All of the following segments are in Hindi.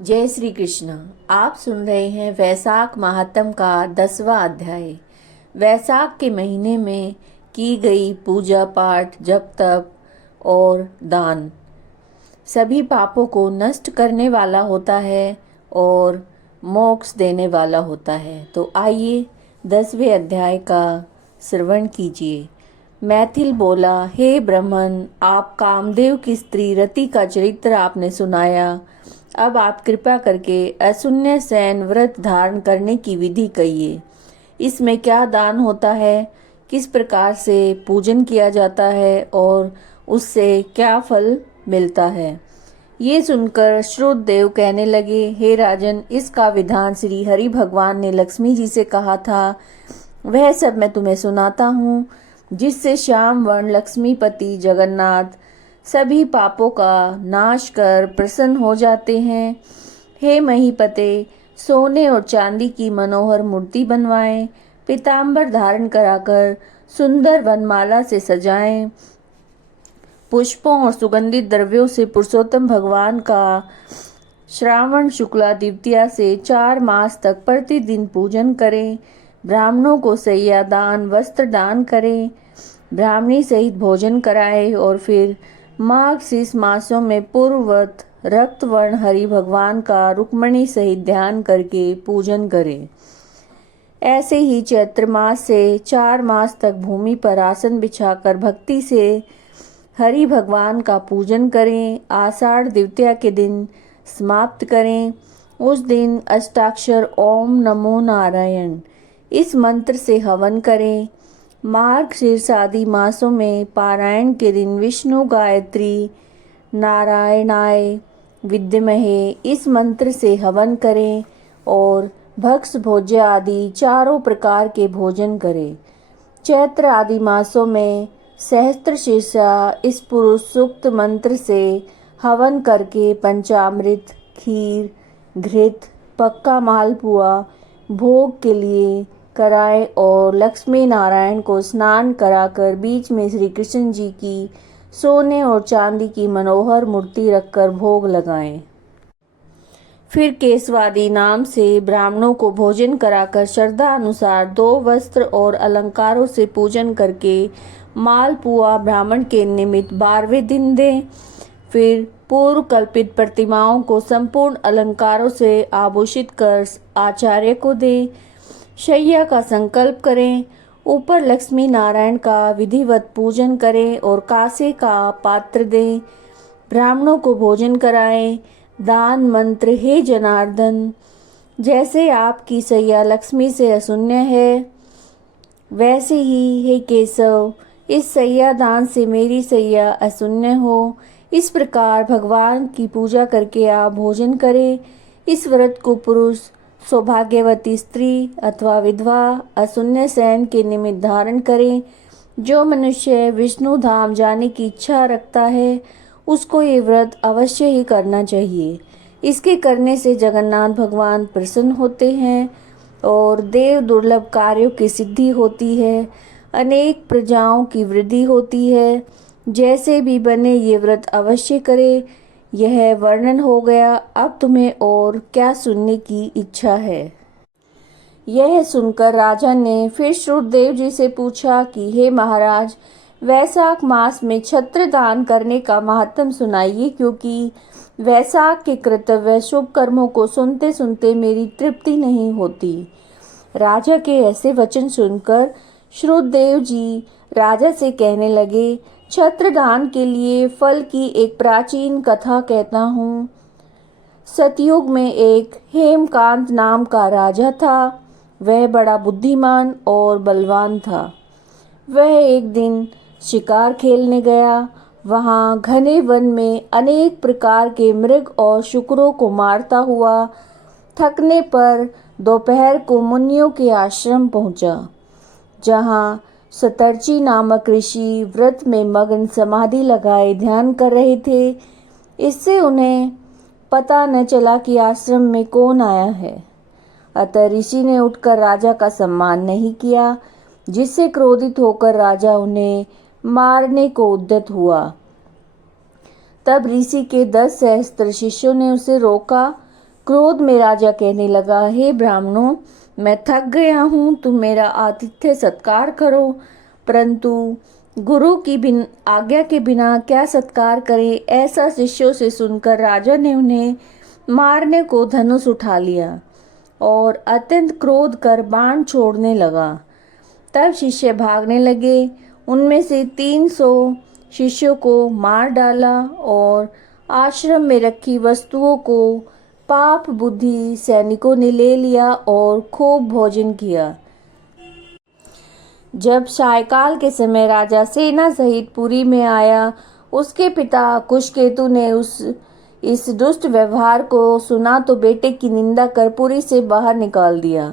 जय श्री कृष्ण। आप सुन रहे हैं वैशाख महात्म का 10वां अध्याय। वैशाख के महीने में की गई पूजा पाठ, जप तप और दान सभी पापों को नष्ट करने वाला होता है और मोक्ष देने वाला होता है। तो आइए 10वें अध्याय का श्रवण कीजिए। मैथिल बोला, हे ब्राह्मण, आप कामदेव की स्त्री रति का चरित्र आपने सुनाया। अब आप कृपा करके अशून्य शयन व्रत धारण करने की विधि कहिए। इसमें क्या दान होता है, किस प्रकार से पूजन किया जाता है और उससे क्या फल मिलता है। ये सुनकर श्रुतदेव कहने लगे, हे राजन, इसका विधान श्री हरि भगवान ने लक्ष्मी जी से कहा था, वह सब मैं तुम्हें सुनाता हूँ, जिससे श्याम वर्ण लक्ष्मीपति जगन्नाथ सभी पापों का नाश कर प्रसन्न हो जाते हैं। हे महीपते, सोने और चांदी की मनोहर मूर्ति बनवाएं, पीताम्बर धारण कराकर सुंदर वनमाला से सजाएं, पुष्पों और सुगंधित द्रव्यों से पुरुषोत्तम भगवान का श्रावण शुक्ला द्वितीया से 4 मास तक प्रतिदिन पूजन करें। ब्राह्मणों को सैया दान, वस्त्र दान करें, ब्राह्मणी सहित भोजन कराएं और फिर माघ शीष मासों में पूर्ववत रक्तवर्ण हरि भगवान का रुक्मणी सहित ध्यान करके पूजन करें। ऐसे ही चैत्र मास से 4 मास तक भूमि पर आसन बिछाकर भक्ति से हरि भगवान का पूजन करें। आषाढ़ द्वितीया के दिन समाप्त करें। उस दिन अष्टाक्षर ओम नमो नारायण इस मंत्र से हवन करें। मार्ग शीर्ष आदि मासों में पारायण के दिन विष्णु गायत्री नारायणाय विद्महे इस मंत्र से हवन करें और भक्ष भोज्य आदि चारों प्रकार के भोजन करें। चैत्र आदि मासों में सहस्त्र शीर्षा इस पुरुष सूक्त मंत्र से हवन करके पंचामृत, खीर, घृत, पक्का मालपुआ भोग के लिए कराएं और लक्ष्मी नारायण को स्नान कराकर बीच में श्री कृष्ण जी की सोने और चांदी की मनोहर मूर्ति रखकर भोग लगाएं। फिर केशवादी नाम से ब्राह्मणों को भोजन कराकर श्रद्धा अनुसार 2 वस्त्र और अलंकारों से पूजन करके मालपुआ ब्राह्मण के निमित्त 12वें दिन दें। फिर पूर्व कल्पित प्रतिमाओं को संपूर्ण अलंकारों से आभूषित कर आचार्य को दें। शैया का संकल्प करें, ऊपर लक्ष्मी नारायण का विधिवत पूजन करें और कासे का पात्र दें। ब्राह्मणों को भोजन कराएं। दान मंत्र, हे जनार्दन, जैसे आपकी सैया लक्ष्मी से अशून्य है, वैसे ही हे केशव, इस सैया दान से मेरी सैया अशून्य हो। इस प्रकार भगवान की पूजा करके आप भोजन करें। इस व्रत को पुरुष, सौभाग्यवती स्त्री अथवा विधवा अशून्य शयन के निमित्त धारण करें। जो मनुष्य विष्णु धाम जाने की इच्छा रखता है, उसको ये व्रत अवश्य ही करना चाहिए। इसके करने से जगन्नाथ भगवान प्रसन्न होते हैं और देव दुर्लभ कार्यों की सिद्धि होती है, अनेक प्रजाओं की वृद्धि होती है। जैसे भी बने ये व्रत अवश्य करे। यह वर्णन हो गया। अब तुम्हें और क्या सुनने की इच्छा है। यह सुनकर राजा ने फिर श्रुतदेव जी से पूछा कि हे महाराज, वैशाख मास में छत्र दान करने का महात्म सुनाइए, क्योंकि वैशाख के कर्तव्य शुभ कर्मों को सुनते सुनते मेरी तृप्ति नहीं होती। राजा के ऐसे वचन सुनकर श्रुतदेव जी राजा से कहने लगे, छत्र दान के लिए फल की एक प्राचीन कथा कहता हूँ। सतयुग में एक हेमकांत नाम का राजा था। वह बड़ा बुद्धिमान और बलवान था। वह एक दिन शिकार खेलने गया। वहाँ घने वन में अनेक प्रकार के मृग और शुकरों को मारता हुआ थकने पर दोपहर को मुनियों के आश्रम पहुँचा, जहाँ सतर्ची नामक ऋषि व्रत में मग्न समाधि लगाए ध्यान कर रहे थे। इससे उन्हें पता न चला कि आश्रम में कौन आया है। अतः ऋषि ने उठकर राजा का सम्मान नहीं किया, जिससे क्रोधित होकर राजा उन्हें मारने को उद्यत हुआ। तब ऋषि के 10 सहस्त्र शिष्यों ने उसे रोका। क्रोध में राजा कहने लगा, हे ब्राह्मणों, मैं थक गया हूँ, तुम मेरा आतिथ्य सत्कार करो, परंतु गुरु की आज्ञा के बिना क्या सत्कार करें। ऐसा शिष्यों से सुनकर राजा ने उन्हें मारने को धनुष उठा लिया और अत्यंत क्रोध कर बाण छोड़ने लगा। तब शिष्य भागने लगे। उनमें से 300 शिष्यों को मार डाला और आश्रम में रखी वस्तुओं को पाप बुद्धि सैनिकों ने ले लिया और खूब भोजन किया। जब सायकाल के समय राजा सेना सहित पुरी में आया, उसके पिता कुशकेतु ने इस दुष्ट व्यवहार को सुना तो बेटे की निंदा कर पुरी से बाहर निकाल दिया।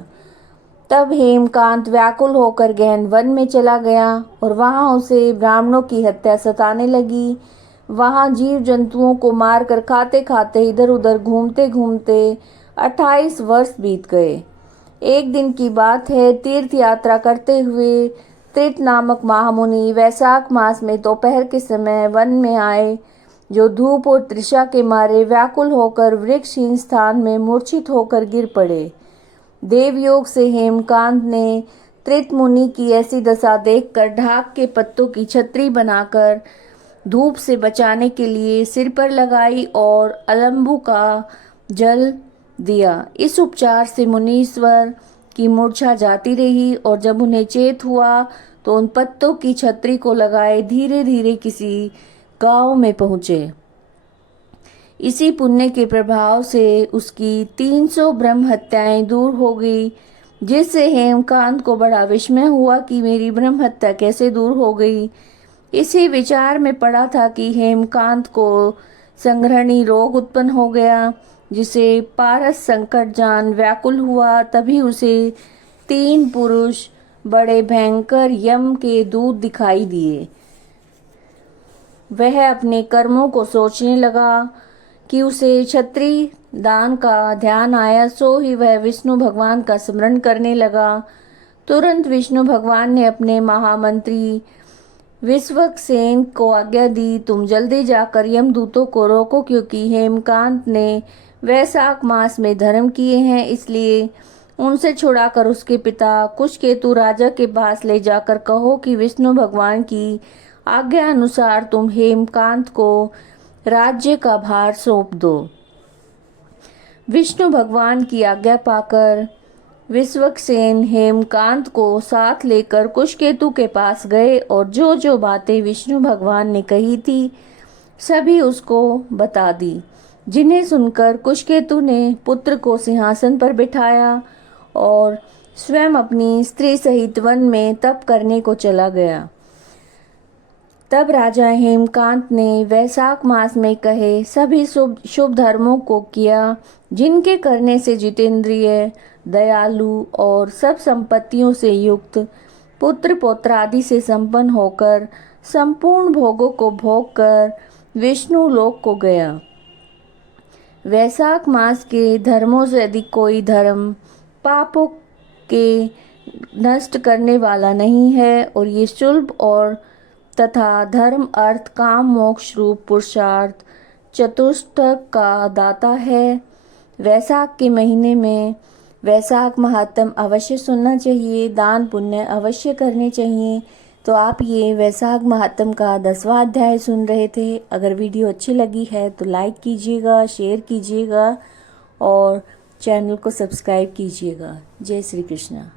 तब हेमकांत व्याकुल होकर गहन वन में चला गया और वहां उसे ब्राह्मणों की हत्या सताने लगी। वहां जीव जंतुओं को मारकर खाते खाते इधर उधर घूमते घूमते 28 वर्ष बीत गए। एक दिन की बात है, तीर्थ यात्रा करते हुए त्रित नामक महामुनि वैशाख मास में दोपहर के समय वन में आए, जो धूप और तृषा के मारे व्याकुल होकर वृक्षहीन स्थान में मूर्छित होकर गिर पड़े। देवयोग से हेमकांत ने त्रित मुनि की ऐसी दशा देखकर ढाक के पत्तों की छतरी बनाकर धूप से बचाने के लिए सिर पर लगाई और अलंबु का जल दिया। इस उपचार से मुनीश्वर की मूर्छा जाती रही और जब उन्हें चेत हुआ तो उन पत्तों की छतरी को लगाए धीरे धीरे किसी गांव में पहुंचे। इसी पुण्य के प्रभाव से उसकी 300 ब्रह्म हत्याएं दूर हो गई, जिससे हेमकांत को बड़ा विस्मय हुआ कि मेरी ब्रह्म हत्या कैसे दूर हो गई। इसी विचार में पड़ा था कि हेमकांत को संग्रहणी रोग उत्पन्न हो गया, जिसे पारस संकट जान व्याकुल हुआ। तभी उसे 3 पुरुष बड़े भयंकर यम के दूत दिखाई दिए। वह अपने कर्मों को सोचने लगा कि उसे क्षत्रिय दान का ध्यान आया, सो ही वह विष्णु भगवान का स्मरण करने लगा। तुरंत विष्णु भगवान ने अपने महामंत्री विश्वक्सेन को आज्ञा दी, तुम जल्दी जाकर यमदूतों को रोको, क्योंकि हेमकांत ने वैशाख मास में धर्म किए हैं, इसलिए उनसे छुड़ाकर उसके पिता कुशकेतु राजा के पास ले जाकर कहो कि विष्णु भगवान की आज्ञा अनुसार तुम हेमकांत को राज्य का भार सौंप दो। विष्णु भगवान की आज्ञा पाकर विश्वक्सेन हेमकांत को साथ लेकर कुशकेतु के पास गए और जो जो बातें विष्णु भगवान ने कही थी सभी उसको बता दी, जिन्हें सुनकर कुशकेतु ने पुत्र को सिंहासन पर बिठाया और स्वयं अपनी स्त्री सहित वन में तप करने को चला गया। तब राजा हेमकांत ने वैशाख मास में कहे सभी शुभ धर्मों को किया, जिनके करने से जितेंद्रिय, दयालु और सब संपत्तियों से युक्त, पुत्र पौत्र आदि से संपन्न होकर संपूर्ण भोगों को भोग कर विष्णु लोक को गया। वैशाख मास के धर्मों से अधिक कोई धर्म पापों के नष्ट करने वाला नहीं है, और ये शुल्भ और तथा धर्म अर्थ काम मोक्ष रूप पुरुषार्थ चतुष्टक का दाता है। वैशाख के महीने में वैशाख महात्म अवश्य सुनना चाहिए, दान पुण्य अवश्य करने चाहिए। तो आप ये वैशाख महात्म का 10वां अध्याय सुन रहे थे। अगर वीडियो अच्छी लगी है तो लाइक कीजिएगा, शेयर कीजिएगा और चैनल को सब्सक्राइब कीजिएगा। जय श्री कृष्णा।